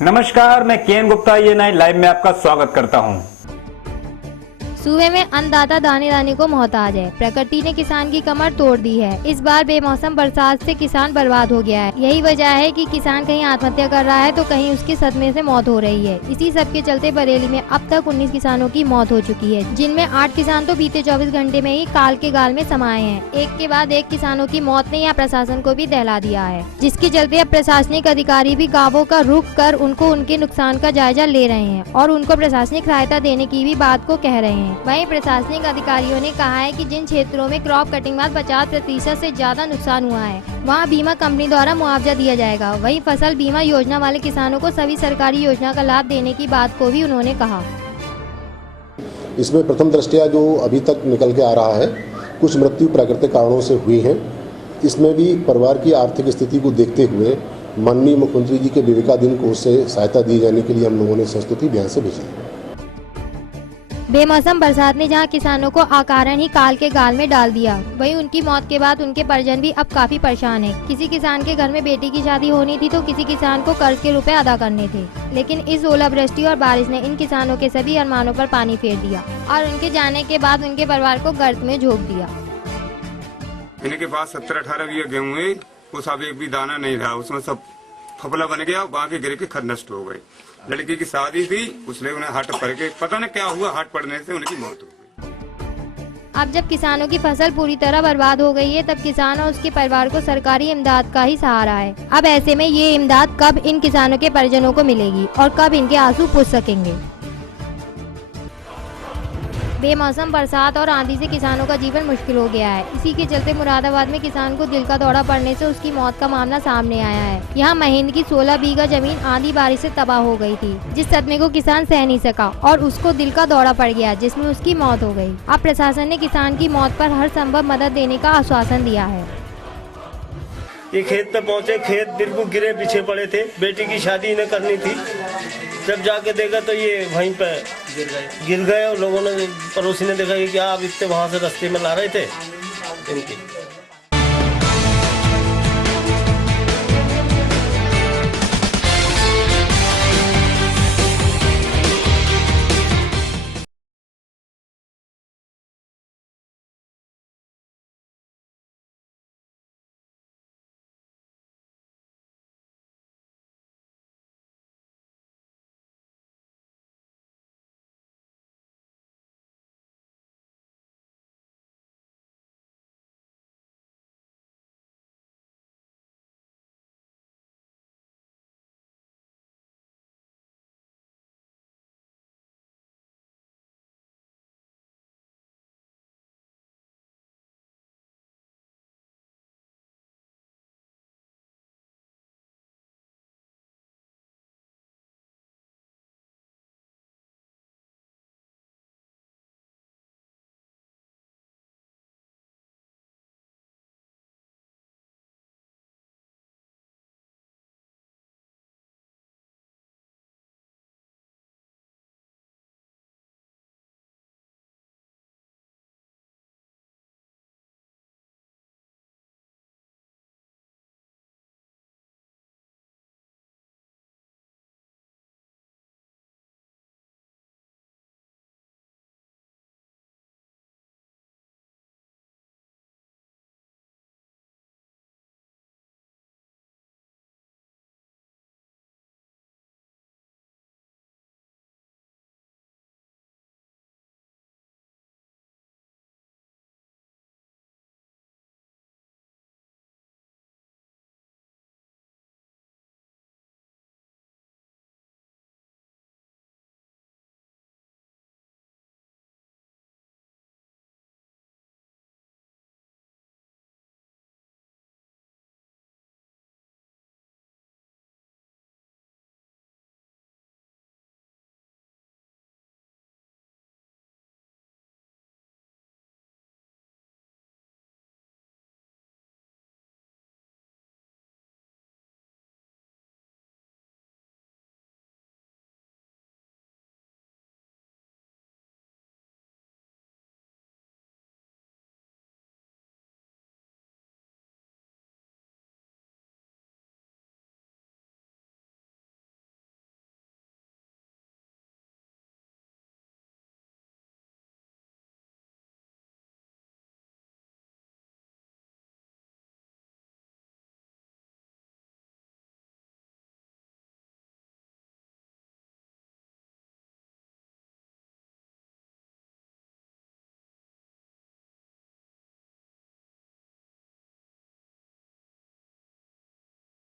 नमस्कार, मैं केएन गुप्ता ये नाइन लाइव में आपका स्वागत करता हूं। सूबे में अन्नदाता दाने दाने को मोहताज है। प्रकृति ने किसान की कमर तोड़ दी है। इस बार बेमौसम बरसात से किसान बर्बाद हो गया है। यही वजह है कि किसान कहीं आत्महत्या कर रहा है तो कहीं उसके सदमे से मौत हो रही है। इसी सब के चलते बरेली में अब तक 19 किसानों की मौत हो चुकी है, जिनमें 8 किसान तो बीते 24 घंटे में ही काल के गाल में समाये हैं। एक के बाद एक किसानों की मौत ने यहाँ प्रशासन को भी दहला दिया है, जिसके चलते अब प्रशासनिक अधिकारी भी गाँवों का रुख कर उनको उनके नुकसान का जायजा ले रहे हैं और उनको प्रशासनिक सहायता देने की भी बात को कह रहे हैं। वहीं प्रशासनिक अधिकारियों ने कहा है कि जिन क्षेत्रों में क्रॉप कटिंग बाद 50% से ज्यादा नुकसान हुआ है, वहां बीमा कंपनी द्वारा मुआवजा दिया जाएगा। वहीं फसल बीमा योजना वाले किसानों को सभी सरकारी योजना का लाभ देने की बात को भी उन्होंने कहा। इसमें प्रथम दृष्टया जो अभी तक निकल के आ रहा है, कुछ मृत्यु प्राकृतिक कारणों से हुई है। इसमें भी परिवार की आर्थिक स्थिति को देखते हुए माननीय मुख्यमंत्री जी के विवेकाधीन कोष से सहायता दी जाने के लिए हम लोगों ने संस्तुति बयान से भेजी। बेमौसम बरसात ने जहां किसानों को अकारण ही काल के गाल में डाल दिया, वहीं उनकी मौत के बाद उनके परिजन भी अब काफी परेशान हैं। किसी किसान के घर में बेटी की शादी होनी थी तो किसी किसान को कर्ज के रुपए अदा करने थे, लेकिन इस ओलावृष्टि और बारिश ने इन किसानों के सभी अरमानों पर पानी फेर दिया और उनके जाने के बाद उनके परिवार को गर्त में झोंक दिया। इनके पास 17-18 बीघा गेहूं है, उस अब एक भी दाना नहीं रहा, उसमें सब फफला बन गया, बाकी गिर के खर नष्ट हो गए। लड़की की शादी थी, उसने उन्हें हार्ट पड़ के पता नहीं क्या हुआ, हार्ट पड़ने से उनकी मौत हो गई। अब जब किसानों की फसल पूरी तरह बर्बाद हो गई है, तब किसान और उसके परिवार को सरकारी इमदाद का ही सहारा है। अब ऐसे में ये इमदाद कब इन किसानों के परिजनों को मिलेगी और कब इनके आंसू पूछ सकेंगे। बेमौसम बरसात और आंधी से किसानों का जीवन मुश्किल हो गया है। इसी के चलते मुरादाबाद में किसान को दिल का दौरा पड़ने से उसकी मौत का मामला सामने आया है। यहाँ महीने की 16 बीघा जमीन आंधी बारिश से तबाह हो गई थी, जिस सदमे को किसान सह नहीं सका और उसको दिल का दौरा पड़ गया, जिसमें उसकी मौत हो गई। अब प्रशासन ने किसान की मौत पर हर संभव मदद देने का आश्वासन दिया है। ये खेत पे पहुंचे, खेत बिल्कुल गिरे पीछे पड़े थे। बेटी की शादी इन्हें करनी थी, जब जाके देखा तो ये वहीं पे गिर गए और लोगों ने, पड़ोसी ने देखा कि क्या आप इतने वहाँ से रास्ते में ला रहे थे इनकी